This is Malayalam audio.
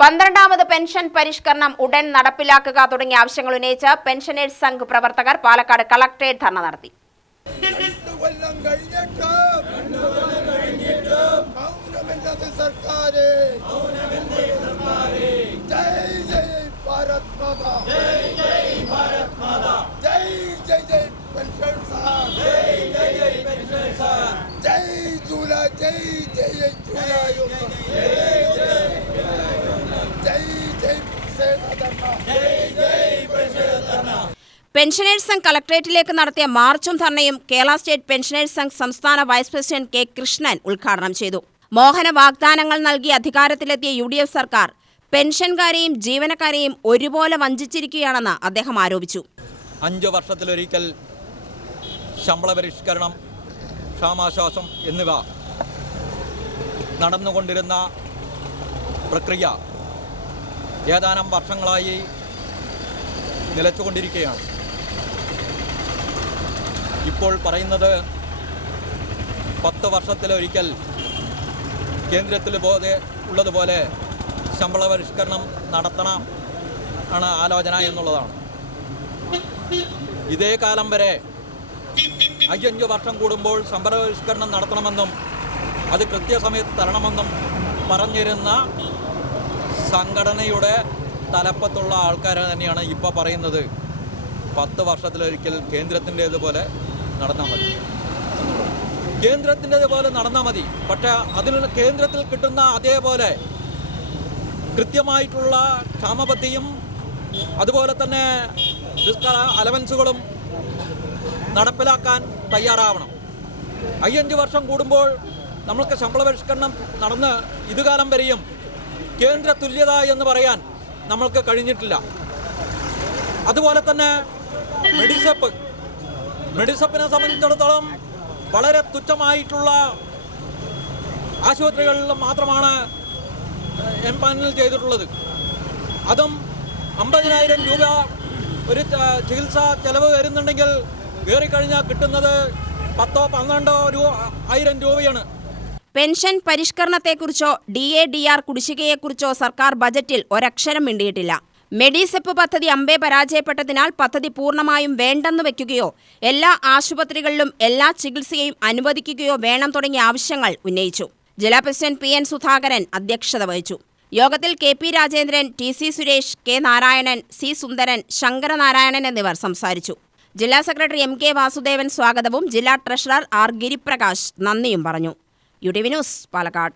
12ാമത് പെൻഷൻ പരിഷ്കരണം ഉടൻ നടപ്പിലാക്കുക തുടങ്ങിയ ആവശ്യങ്ങൾ ഉന്നയിച്ച് പെൻഷനേഴ്സ് സംഘ് പ്രവർത്തകർ പാലക്കാട് കളക്ടറേറ്റ് ധർണ നടത്തി. പെൻഷനേഴ്സ് സംഘ് കളക്ടറേറ്റിലേക്ക് നടത്തിയ മാർച്ചും ധർണയും കേരള സ്റ്റേറ്റ് പെൻഷനേഴ്സ് സംഘ് സംസ്ഥാന വൈസ് പ്രസിഡന്റ് കെ കൃഷ്ണൻ ഉദ്ഘാടനം ചെയ്തു. മോഹന വാഗ്ദാനങ്ങൾ നൽകി അധികാരത്തിലെത്തിയ UDF സർക്കാർ പെൻഷൻകാരെയും ജീവനക്കാരെയും ഒരുപോലെ വഞ്ചിച്ചിരിക്കുകയാണെന്ന് അദ്ദേഹം ആരോപിച്ചു. 5 വർഷത്തിലൊരിക്കൽ ശമ്പള പരിഷ്കരണം, ക്ഷാമാശ്വാസം എന്നിവ നടന്നുകൊണ്ടിരുന്ന പ്രക്രിയ ഏതാനും വർഷങ്ങളായി നിലച്ചുകൊണ്ടിരിക്കുകയാണ്. ഇപ്പോൾ പറയുന്നത് 10 വർഷത്തിലൊരിക്കൽ കേന്ദ്രത്തിൽ ഉള്ളതുപോലെ ശമ്പള പരിഷ്കരണം നടത്തണം ആണ് ആലോചന എന്നുള്ളതാണ്. ഇതേ കാലം വരെ 5 വർഷം കൂടുമ്പോൾ ശമ്പള പരിഷ്കരണം നടത്തണമെന്നും അത് കൃത്യസമയത്ത് തരണമെന്നും പറഞ്ഞിരുന്ന സംഘടനയുടെ തലപ്പത്തുള്ള ആൾക്കാർ തന്നെയാണ് ഇപ്പോൾ പറയുന്നത് 10 വർഷത്തിലൊരിക്കൽ കേന്ദ്രത്തിൻ്റേതുപോലെ നടന്നാൽ മതി. കേന്ദ്രത്തിൻ്റേതുപോലെ നടന്നാൽ മതി. പക്ഷേ അതിനുള്ള കേന്ദ്രത്തിൽ കിട്ടുന്ന അതേപോലെ കൃത്യമായിട്ടുള്ള ക്ഷാമബത്തിയും അതുപോലെ തന്നെ അലവൻസുകളും നടപ്പിലാക്കാൻ തയ്യാറാവണം. 5 വർഷം കൂടുമ്പോൾ നമ്മൾക്ക് ശമ്പള പരിഷ്കരണം നടന്ന് ഇതുകാലം വരെയും കേന്ദ്ര തുല്യത എന്ന് പറയാൻ നമ്മൾക്ക് കഴിഞ്ഞിട്ടില്ല. അതുപോലെ തന്നെ മെഡിസപ്പിനെ സംബന്ധിച്ചിടത്തോളം വളരെ തുച്ഛമായിട്ടുള്ള ആശുപത്രികളിൽ മാത്രമാണ് എംപാനൽ ചെയ്തിട്ടുള്ളത്. അതും 50,000 രൂപ ഒരു ചികിത്സാ ചെലവ് വരുന്നുണ്ടെങ്കിൽ കയറിക്കഴിഞ്ഞാൽ കിട്ടുന്നത് 10,000-12,000 രൂപയാണ്. പെൻഷൻ പരിഷ്കരണത്തെക്കുറിച്ചോ DADR കുടിശ്ശികയെക്കുറിച്ചോ സർക്കാർ ബജറ്റിൽ ഒരക്ഷരം മിണ്ടിയിട്ടില്ല. മെഡിസെപ്പ് പദ്ധതി അമ്പേ പരാജയപ്പെട്ടതിനാൽ പദ്ധതി പൂർണ്ണമായും വേണ്ടെന്ന് വെക്കുകയോ എല്ലാ ആശുപത്രികളിലും എല്ലാ ചികിത്സയും അനുവദിക്കുകയോ വേണം തുടങ്ങിയ ആവശ്യങ്ങൾ ഉന്നയിച്ചു. ജില്ലാ പ്രസിഡന്റ് PN സുധാകരൻ അധ്യക്ഷത വഹിച്ചു. യോഗത്തിൽ KP Rajendran, TC Suresh, K Narayanan, C സുന്ദരൻ, ശങ്കരനാരായണൻ എന്നിവർ സംസാരിച്ചു. ജില്ലാ സെക്രട്ടറി MK വാസുദേവൻ സ്വാഗതവും ജില്ലാ ട്രഷറർ R ഗിരിപ്രകാശ് നന്ദിയും പറഞ്ഞു. UTV news, Palakkad.